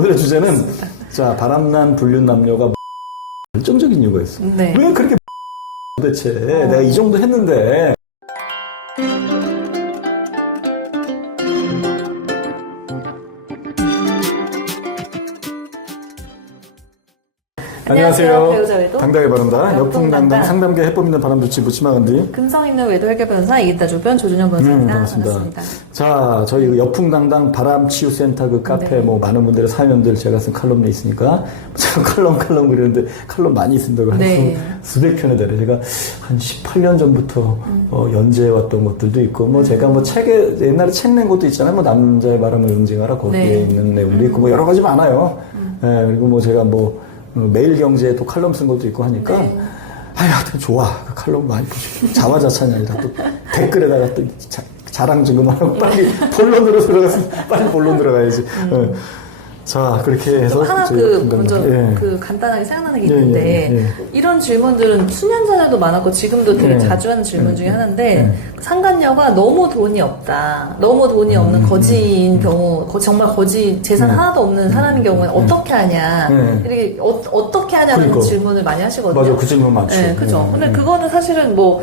오늘의 주제는 자 바람난 불륜 남녀가 결정적인 이유가 있어. 네. 왜 그렇게 도대체 내가 이 정도 했는데. 안녕하세요. 배우자 외도 당당히 바른다. 역풍당당. 상담계 해법 있는 바람 좋지 묻지마 근디. 금성 있는 외도 해결 변호사 이기다 주변 조준현 변호사입니다. 반갑습니다. 자, 저희 역풍당당 바람치유센터 그 카페 네. 뭐 많은 분들의 사연들 제가 쓴 칼럼이 있으니까 제가 칼럼 그러는데 칼럼 많이 쓴다고 네. 수백 편에 달해. 제가 한 18년 전부터 연재해 왔던 것들도 있고 뭐 제가 뭐 책에 옛날에 책 낸 것도 있잖아요. 뭐 남자의 바람을 응징하라 거기에 네. 있는 내용도 있고 뭐 여러 가지 많아요. 예, 그리고 뭐 제가 뭐 매일경제에 또 칼럼 쓴 것도 있고 하니까 네. 하여튼 좋아. 그 칼럼 많이 보시고 자화자찬이 아니라 또 댓글에다가 또 자랑 좀 그만하고 빨리 본론으로 들어가서 빨리 본론 들어가야지. 자 그렇게 해서 하나 먼저 간단하게 생각나는 게 있는데 이런 질문들은 수년 전에도 많았고 지금도 되게 자주 하는 질문 중에 하나인데 상간녀가 너무 돈이 없다, 너무 돈이 없는 거지인 경우, 정말 거지 재산 하나도 없는 사람인 경우에 어떻게 하냐, 이렇게 어떻게 하냐는 그러니까. 질문을 많이 하시거든요. 맞아, 그 질문 많죠. 네, 그죠. 근데 그거는 사실은 뭐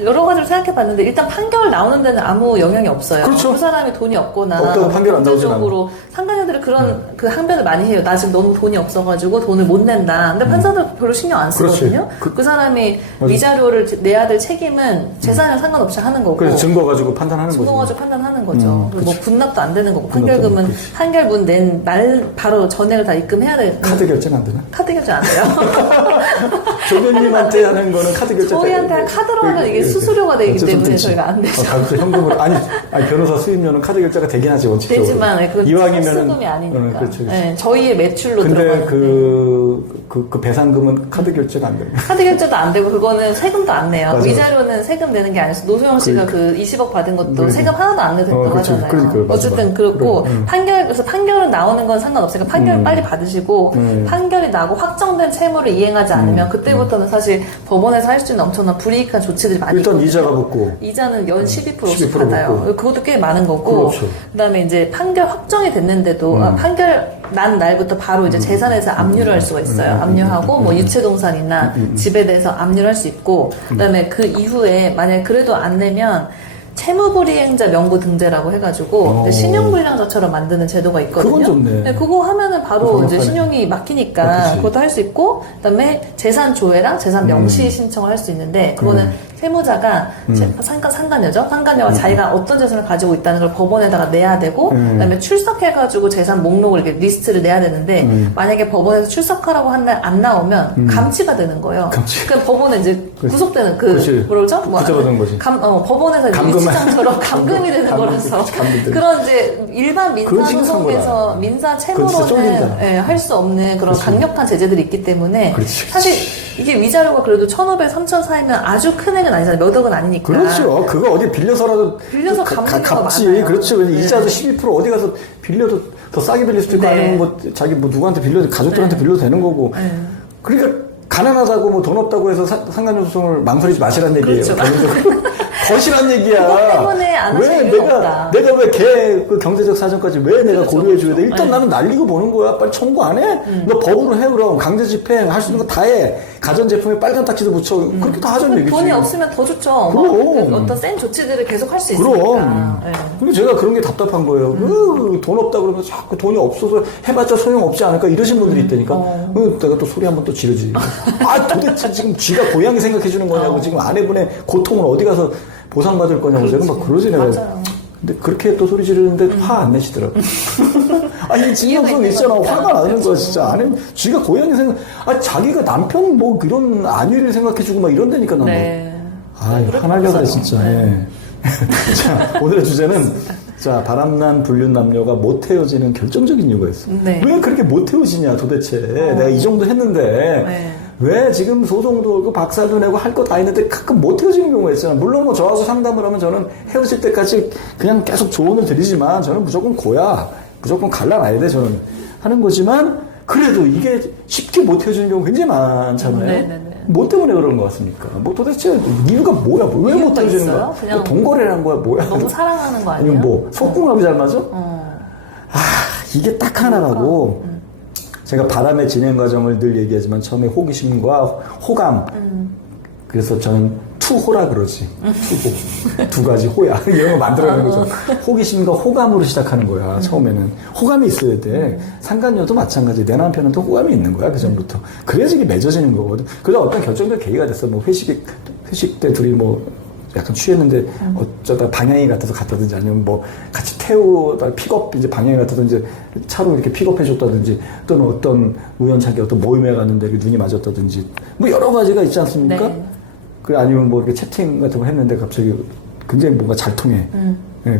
여러 가지로 생각해봤는데 일단 판결 나오는 데는 아무 영향이 없어요. 그렇죠. 그 사람이 돈이 없거나 없다고 판결 안 나오진 경제적으로 상간녀들이 그런 그 항변을 많이 해요. 나 지금 너무 돈이 없어가지고 돈을 못 낸다. 근데 판사들 별로 신경 안 쓰거든요. 그 사람이 맞아. 위자료를 내야 될 책임은 재산이랑 상관없이 하는 거고. 그래서 증거 가지고 판단하는 거죠. 증거 가지고 판단하는 거죠. 그리고 뭐 분납도 안 되는 거고. 분납도 판결금은 그렇지. 판결문 낸 날 바로 전액을 다 입금해야 돼. 카드 결제는 안 되나? 카드 결제 안 돼요. 조변님한테 하는 거는 카드 결제. 저희한테 카드로 하면 이게 수수료가 되기 때문에 저희가 안 되죠. 가급적 현금으로 아니 변호사 수임료는 카드 결제가 되긴 하지 원칙적으로. 되지만 그건 이왕이면은 수금이 아니니까. 그렇죠. 네, 저희의 매출로 근데 들어가는데 그 배상금은 카드 결제가 안 됩니다. 카드 결제도 안 되고 그거는 세금도 안 내요. 맞아요. 위자료는 세금 내는 게 아니어서 노소영 씨가 그 20억 받은 것도 그러니까. 세금 하나도 안 내도 된다고 그렇죠. 하잖아요. 그러니까요. 맞아, 어쨌든 맞아. 그렇고 그래. 그래서 판결은 나오는 건 상관없으니까 판결 빨리 받으시고 판결이 나고 확정된 채무를 이행하지 않으면 그때부터는 사실 법원에서 할 수 있는 엄청난 불이익한 조치들이 많이 일단 있거든요. 이자가 붙고 이자는 연 12%씩 12% 받아요. 붙고. 그것도 꽤 많은 거고 그렇죠. 그다음에 이제 판결 확정이 됐는데도 판결 난 날부터 바로 이제 재산에서 압류를 할 수가 있어요. 압류하고 뭐 유체동산이나 집에 대해서 압류를 할 수 있고 그다음에 그 이후에 만약에 그래도 안 내면 채무불이행자 명부 등재라고 해가지고 신용불량자처럼 만드는 제도가 있거든요. 그건 좋네. 네, 그거 하면은 바로 이제 신용이 막히니까 그치. 그것도 할 수 있고 그다음에 재산 조회랑 재산 명시 신청을 할 수 있는데 그거는 세무자가 상간녀죠. 상간녀가 자기가 어떤 재산을 가지고 있다는 걸 법원에다가 내야 되고 그다음에 출석해가지고 재산 목록을 이렇게 리스트를 내야 되는데 만약에 법원에서 출석하라고 한 날 안 나오면 감치가 되는 거예요. 그러니까 법원에 이제 구속되는 그렇지. 뭐라죠? 붙잡아두는 거지. 법원에서 유치장처럼 감금이 되는 거라서 그런 이제 일반 민사 소송에서 민사 채무로는 할 수 없는 그런 강력한 제재들이 있기 때문에 그렇지. 사실 이게 위자료가 그래도 1,500, 3,000 사이면 아주 큰 액은 아니잖아요. 몇 억은 아니니까. 그렇죠. 그거 어디 빌려서라도 갚는 경우가 갚지. 많아요. 그렇죠. 이자도 12% 어디 가서 빌려도 더 싸게 빌릴 수도 있고 아니면 뭐 자기 뭐 누구한테 빌려도 가족들한테 빌려도 되는 거고. 그러니까 가난하다고 뭐 돈 없다고 해서 상간녀 소송을 망설이지 마시라는 얘기예요. 그렇죠. 거시란 얘기야. 그것 때문에 안 하실 왜 이유가 없다. 내가 왜 걔 그 경제적 사정까지 왜 내가 그렇죠, 고려해 줘야 돼? 그렇죠. 일단 나는 날리고 보는 거야. 빨리 청구 안 해? 너 법으로 해 그럼. 강제 집행 할 수 있는 거 다 해. 가전 제품에 빨간 딱지도 붙여. 그렇게 다 하자는 얘기지. 돈이 없으면 더 좋죠. 그럼. 어떤 센 조치들을 계속 할 수 있으니까. 그럼. 근데 제가 그런 게 답답한 거예요. 돈 없다 그러면 자꾸 돈이 없어서 해봤자 소용없지 않을까 이러신 분들이 있다니까. 내가 또 소리 한번 또 지르지. 도대체 지금 쥐가 고양이 생각해 주는 거냐고 지금 아내분의 고통을 어디 가서 보상받을 거냐고 제가 막 그러지 내가. 근데 그렇게 또 소리 지르는데 화 안 내시더라고. 아니 진정성 있잖아. 화가 나는 거야 진짜. 아니 쥐가 고양이 생각. 자기가 남편 뭐 이런 안위를 생각해주고 막 이런다니까 난. 네. 화나게 하네 진짜. 네. 자 오늘의 주제는 자 바람난 불륜 남녀가 못 헤어지는 결정적인 이유가 있어. 네. 왜 그렇게 못 헤어지냐 도대체. 내가 이 정도 했는데 왜 지금 소송도 걸고 박살도 내고 할 거 다 했는데 가끔 못 헤어지는 경우가 있잖아. 물론 뭐 저하고 상담을 하면 저는 헤어질 때까지 그냥 계속 조언을 드리지만 저는 무조건 고야. 무조건 갈라놔야 돼 저는 하는 거지만 그래도 이게 쉽게 못 헤어지는 경우 굉장히 많잖아요. 네네네. 뭐 때문에 그런 것 같습니까? 뭐 도대체 이유가 뭐야? 왜 못 헤어지는 거야? 그냥 뭐 동거래란 거야? 뭐야? 너무 사랑하는 거 아니에요? 아니면 뭐 속궁합이 잘 맞아? 이게 딱 하나라고 제가 바람의 진행 과정을 늘 얘기하지만 처음에 호기심과 호감 그래서 저는 투호라 그러지. 투호. 두 가지 호야. 이런 거 만들어내는 거죠. 호기심과 호감으로 시작하는 거야. 처음에는. 호감이 있어야 돼. 상간녀도 마찬가지. 내 남편한테 호감이 있는 거야. 그 전부터. 그래야지 이게 맺어지는 거거든. 그러다 어떤 결정적 계기가 됐어. 뭐 회식 때 둘이 뭐 약간 취했는데 어쩌다 방향이 같아서 갔다든지 아니면 뭐 같이 태우다 픽업 이제 방향이 같아서 이제 차로 이렇게 픽업해 줬다든지 또는 어떤 우연찮게 어떤 모임에 갔는데 눈이 맞았다든지 뭐 여러 가지가 있지 않습니까? 네. 그 아니면 뭐 이렇게 채팅 같은 거 했는데 갑자기 굉장히 뭔가 잘 통해. 예,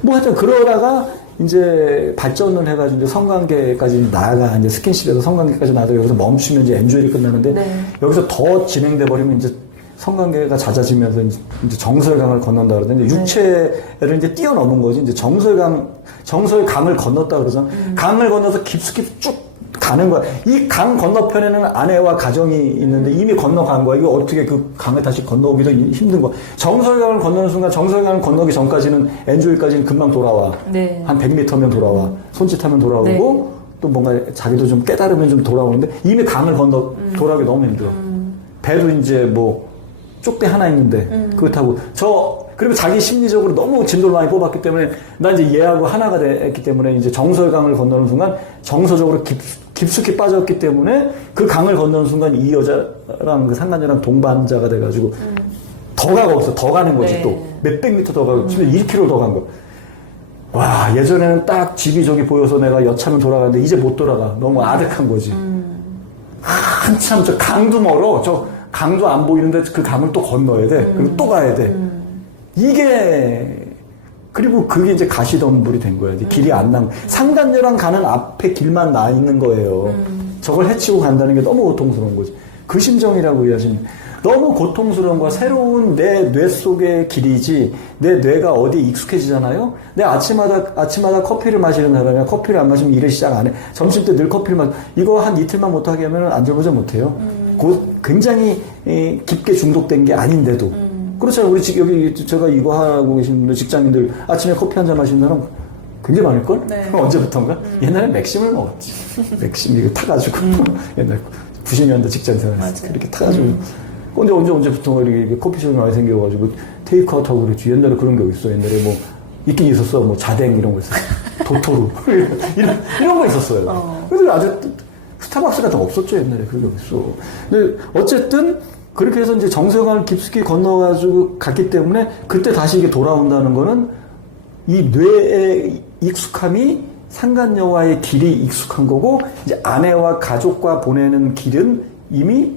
뭐 하여튼 그러다가 이제 발전을 해가지고 이제 성관계까지 나아가 이제 스킨십에서 성관계까지 나아가 여기서 멈추면 이제 엔조일이 끝나는데 네. 여기서 더 진행돼 버리면 이제 성관계가 잦아지면서 이제 정설강을 건넌다 그러는데 육체를 이제 뛰어넘은 거지. 이제 정설강을 건넜다 그러잖아. 강을 건너서 깊숙이 쭉 가는 거야. 이 강 건너편에는 아내와 가정이 있는데 이미 건너간 거야. 이거 어떻게 그 강을 다시 건너오기도 힘든 거야. 정설강을 건너는 순간 정설강을 건너기 전까지는 엔조일까지는 금방 돌아와. 네. 한 100m면 돌아와. 손짓하면 돌아오고 네. 또 뭔가 자기도 좀 깨달으면 좀 돌아오는데 이미 강을 건너 돌아오기 너무 힘들어. 배도 이제 뭐 쪽대 하나 있는데 그렇다고 그리고 자기 심리적으로 너무 진도를 많이 뽑았기 때문에 나 이제 얘하고 하나가 됐기 때문에 이제 정설강을 건너는 순간 정서적으로 깊숙이 빠졌기 때문에 그 강을 건너는 순간 이 여자랑 그 상간녀랑 동반자가 돼가지고 더 가고 없어. 더 가는 거지. 네. 또 몇백 미터 더 가고 지금 1km 더 간 거. 와, 예전에는 딱 집이 저기 보여서 내가 여차면 돌아가는데 이제 못 돌아가. 너무 아득한 거지. 한참 저 강도 멀어. 저 강도 안 보이는데 그 강을 또 건너야 돼. 그리고 또 가야 돼. 그리고 그게 이제 가시덤불이 된 거야. 길이 안 난, 상간녀랑 가는 앞에 길만 나 있는 거예요. 저걸 해치고 간다는 게 너무 고통스러운 거지. 그 심정이라고 이해하시면. 너무 고통스러운 거야. 새로운 내 뇌 속의 길이지. 내 뇌가 어디에 익숙해지잖아요? 내 아침마다 커피를 마시는 사람이야. 커피를 안 마시면 일을 시작 안 해. 점심 때 늘 커피를 이거 한 이틀만 못하게 하면 안절부절 못해요. 굉장히 깊게 중독된 게 아닌데도. 그렇잖아요. 우리 여기 제가 이거 하고 계신 분들, 직장인들 아침에 커피 한 잔 마시는 사람 굉장히 많을걸? 네. 언제부턴가? 옛날에 맥심을 먹었지. 맥심 이거 타가지고. 옛날 90년대 직장 생활 이렇게 타가지고. 언제부터 이렇게 커피숍이 많이 생겨가지고 테이크아웃하고 그랬지. 옛날에 그런 게 있어. 옛날에 뭐 있긴 있었어. 뭐 자댕 이런 거 있었어. 도토루. 이런 거 있었어요. 그래서 아주 스타벅스 같은 거 없었죠. 옛날에 그런 게 있어. 근데 어쨌든 그렇게 해서 이제 정서강을 깊숙이 건너가지고 갔기 때문에 그때 다시 이게 돌아온다는 거는 이 뇌의 익숙함이 상간녀와의 길이 익숙한 거고 이제 아내와 가족과 보내는 길은 이미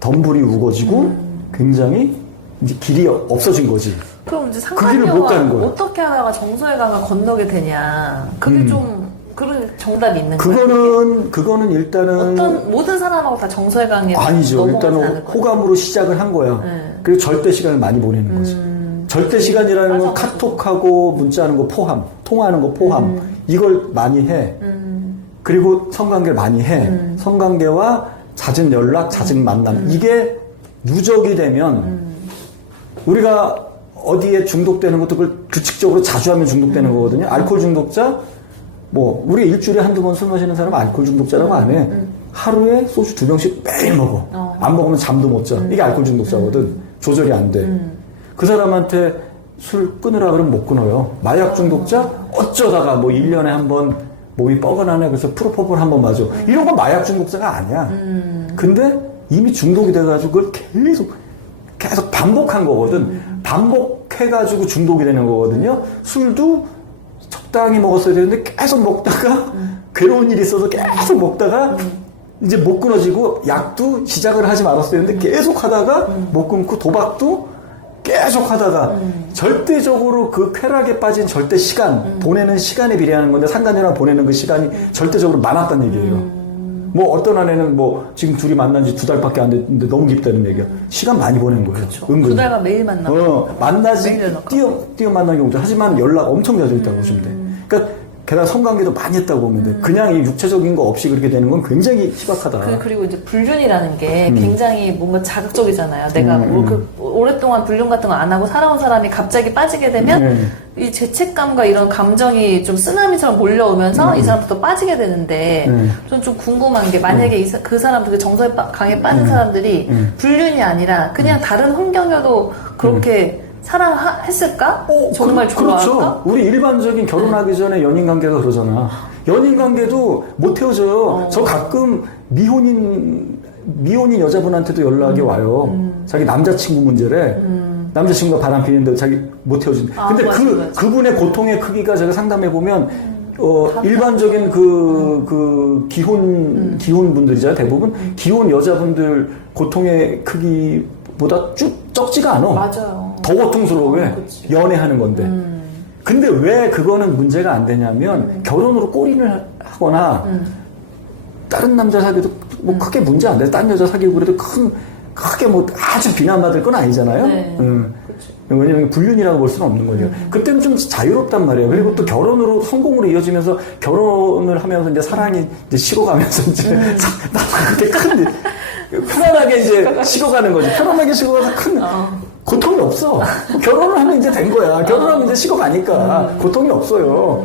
덤불이 우거지고 굉장히 이제 길이 없어진 거지. 그럼 이제 그 길을 못 가는 상간녀가 거야. 어떻게 하다가 정서의 강을 건너게 되냐. 그게 좀 그런 정답이 있는 거예요. 그거는 일단은 모든 사람하고 다 정서의 강에 아니죠. 넘어가지 일단은 않을 거예요. 호감으로 시작을 한 거야. 그리고 절대 시간을 많이 보내는 거지. 절대 시간이라는 건 카톡하고 문자하는 거 포함, 통화하는 거 포함. 이걸 많이 해. 그리고 성관계를 많이 해. 성관계와 잦은 연락, 잦은 만남. 이게 누적이 되면 우리가 어디에 중독되는 것도 그걸 규칙적으로 자주 하면 중독되는 거거든요. 알코올 중독자, 뭐 우리 일주일에 한두 번 술 마시는 사람은 알코올 중독자라고 안 해. 하루에 소주 2병씩 매일 먹어. 안 먹으면 잠도 못 자. 이게 알코올 중독자거든. 조절이 안 돼. 그 사람한테 술 끊으라 그러면 못 끊어요. 마약 중독자 어쩌다가 뭐 1년에 한 번 몸이 뻐근하네 그래서 프로포폴 한 번 맞아. 이런 건 마약 중독자가 아니야. 근데 이미 중독이 돼가지고 그걸 계속 반복한 거거든. 반복해가지고 중독이 되는 거거든요. 술도 적당히 먹었어야 되는데 계속 먹다가 괴로운 일이 있어서 계속 먹다가 이제 못 끊어지고 약도 시작을 하지 말았어야 되는데 계속 하다가 못 끊고 도박도 계속 하다가 절대적으로 그 쾌락에 빠진 절대 시간 보내는 시간에 비례하는 건데 상간녀랑 보내는 그 시간이 절대적으로 많았다는 얘기예요. 뭐 어떤 아내는 뭐 지금 둘이 만난 지 2달밖에 안 됐는데 너무 깊다는 얘기야. 시간 많이 보낸 거예요. 그렇죠. 은근히. 2달간 매일 만나고 만나지 뛰어 만나는 경우도 하지만 연락 엄청 자주 있다고 보시면 돼. 그러니까 게다가 성관계도 많이 했다고 보면 돼. 그냥 이 육체적인 거 없이 그렇게 되는 건 굉장히 희박하다. 그리고 이제 불륜이라는 게 굉장히 뭔가 자극적이잖아요. 내가 오랫동안 불륜 같은 거 안 하고 살아온 사람이 갑자기 빠지게 되면 이 죄책감과 이런 감정이 좀 쓰나미처럼 몰려오면서 이 사람도 또 빠지게 되는데 전 좀 궁금한 게 만약에 그 사람들 그 정서에 강에 빠진 사람들이 불륜이 아니라 그냥 다른 환경이어도 그렇게 사랑했을까? 정말 좋아할까? 그렇죠. 우리 일반적인 결혼하기 전에 연인 관계가 그러잖아. 연인 관계도 못 헤어져요. 저 가끔 미혼인 여자분한테도 연락이 와요. 자기 남자친구 문제래. 남자친구가 바람 피는데 자기 못 헤어진. 근데 맞아. 그분의 고통의 크기가 제가 상담해 보면 일반적인 기혼 분들이잖아요. 대부분 기혼 여자분들 고통의 크기보다 적지가 않아. 맞아요. 더 고통스러워해. 그치. 연애하는 건데. 근데 왜 그거는 문제가 안 되냐면 결혼으로 꼬리를 하거나 다른 남자 사귀어도 뭐 크게 문제 안 돼. 다른 여자 사귀고 그래도 크게 뭐 아주 비난받을 건 아니잖아요. 네. 왜냐면 불륜이라고 볼 수는 없는 거죠. 그때는 좀 자유롭단 말이에요. 그리고 또 결혼으로 성공으로 이어지면서 결혼을 하면서 이제 사랑이 이제 식어가면서 이제 나도 그렇게 큰 편안하게 이제 식어가는 거지. 편안하게 식어가서 큰 고통이 없어. 결혼을 하면 이제 된 거야. 결혼하면 이제 식어가니까 고통이 없어요.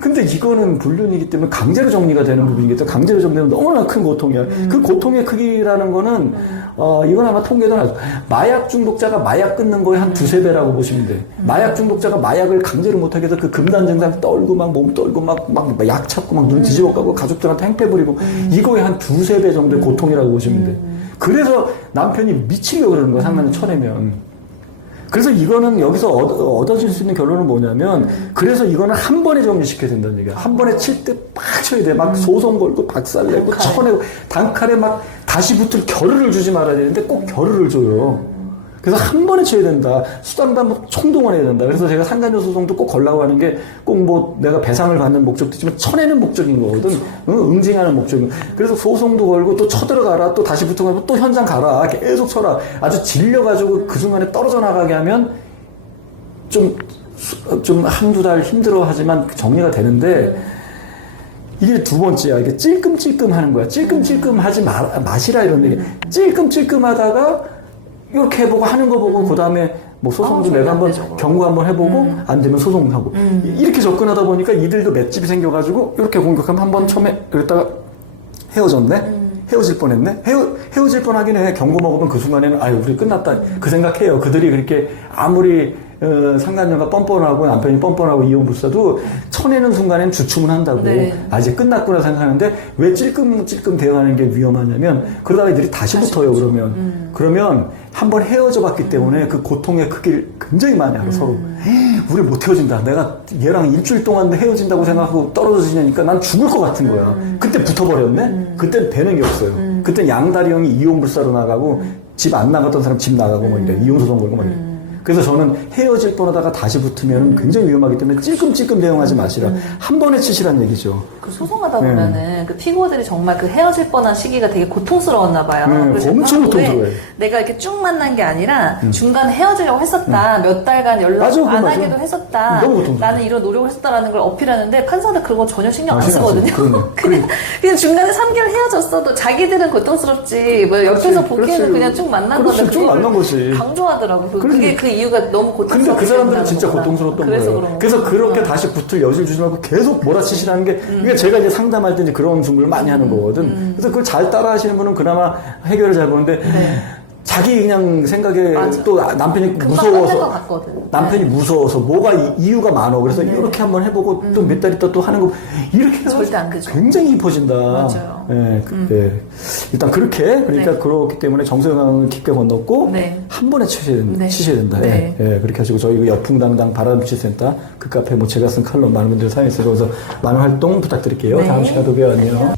근데 이거는 불륜이기 때문에 강제로 정리가 되는 부분이기 때문에 강제로 정리되면 너무나 큰 고통이야. 그 고통의 크기라는 거는 이건 아마 통계도 나죠. 마약 중독자가 마약 끊는 거에 한 두세 배라고 보시면 돼. 마약 중독자가 마약을 강제로 못하게 해서 그 금단 증상 떨고 막 몸 떨고 막 약 찾고 막 눈 뒤집어 까고 가족들한테 행패 부리고 이거에 한 두세 배 정도의 고통이라고 보시면 돼. 그래서 남편이 미치려고 그러는 거야. 상관을 쳐내면. 그래서 이거는 여기서 얻어질 수 있는 결론은 뭐냐면 그래서 이거는 한 번에 정리시켜야 된다는 얘기야. 한 번에 칠 때 빡 쳐야 돼. 막 소송 걸고 박살내고 쳐내고 단칼에 막 다시 붙을 겨를을 주지 말아야 되는데 꼭 겨를을 줘요. 그래서 한 번에 쳐야 된다. 수단도 한번 총동원해야 된다. 그래서 제가 상간녀 소송도 꼭 걸라고 하는 게 꼭 뭐 내가 배상을 받는 목적도 있지만 쳐내는 목적인 거거든. 응징하는 목적인. 그래서 소송도 걸고 또 쳐들어가라. 또 다시 붙어가고 또 현장 가라. 계속 쳐라. 아주 질려가지고 그 순간에 떨어져 나가게 하면 좀 한두 달 힘들어 하지만 정리가 되는데 이게 두 번째야. 이게 찔끔찔끔 하는 거야. 찔끔찔끔 하지 마시라 이런 얘기. 찔끔찔끔 하다가 이렇게 해보고 하는 거 보고 그 다음에 뭐 소송도 내가 한번 경고 한번 해보고 안 되면 소송하고 이렇게 접근하다 보니까 이들도 맷집이 생겨가지고 이렇게 공격하면 한번 처음에 그랬다가 헤어졌네. 헤어질 뻔했네. 헤어질 뻔하긴 해. 경고 먹으면 그 순간에는 아유 우리 끝났다 그 생각해요. 그들이 그렇게 아무리 상간녀가 뻔뻔하고 남편이 뻔뻔하고 이혼불사도 쳐내는 순간엔 주춤은 한다고. 네. 아 이제 끝났구나 생각하는데 왜 찔끔찔끔 대응하는 게 위험하냐면 그러다가 이들이 다시 붙어요. 그러면 한번 헤어져 봤기 때문에 그 고통의 크기를 굉장히 많이 알아 서로. 우리 못 헤어진다. 내가 얘랑 일주일 동안 헤어진다고 생각하고 떨어지냐니까 난 죽을 것 같은 거야. 그때 붙어버렸네. 그때는 되는 게 없어요. 그때 양다리 형이 이혼불사로 나가고 집 안 나갔던 사람 집 나가고 뭐 이래 이혼소송 걸고 막 이래. 그래서 저는 헤어질 뻔하다가 다시 붙으면 굉장히 위험하기 때문에 찔끔찔끔 대응하지 마시라. 한 번에 치시란 얘기죠. 그 소송하다 보면은 그 피고들이 정말 그 헤어질 뻔한 시기가 되게 고통스러웠나 봐요. 그래서 엄청 고통스러워요. 내가 이렇게 쭉 만난 게 아니라 중간에 헤어지려고 했었다. 몇 달간 연락 안 하기도 했었다. 너무 고통스러워. 나는 이런 노력을 했었다라는 걸 어필하는데 판사들 그런 거 전혀 신경 안 쓰거든요. 그러네. 그냥 중간에 3개월 헤어졌어도 자기들은 고통스럽지. 뭐 옆에서 보기에는 그냥 쭉 만난 건데 쭉 만난 거지. 강조하더라고. 그게 그 이유가 너무 고통스럽다. 근데 그 사람들은 진짜 고통스러웠던 거예요. 그래서 그렇게 다시 붙을 여지를 주지 말고 계속 몰아치시라는 게 그러니까 제가 이제 상담할 때 이제 그런 준비를 많이 하는 거거든. 그래서 그걸 잘 따라 하시는 분은 그나마 해결을 잘 보는데 자기 그냥 생각에 맞아. 또 남편이 무서워서 남편이 무서워서 뭐가 이유가 많어. 그래서 이렇게 한번 해보고 또 몇 달 있다 또 하는 거 이렇게 해서 절대 안 되죠. 굉장히 깊어진다. 맞아요. 일단 그렇게 그러니까 그렇기 때문에 정서영을 깊게 건넜고 한 번에 치셔야 된다. 그렇게 하시고 저희 그 여풍당당 바람빛센터 그 카페 뭐 제가 쓴 칼럼 많은 분들이 사용했어요. 그래서 많은 활동 부탁드릴게요. 다음 시간에 또 봬요. 안녕.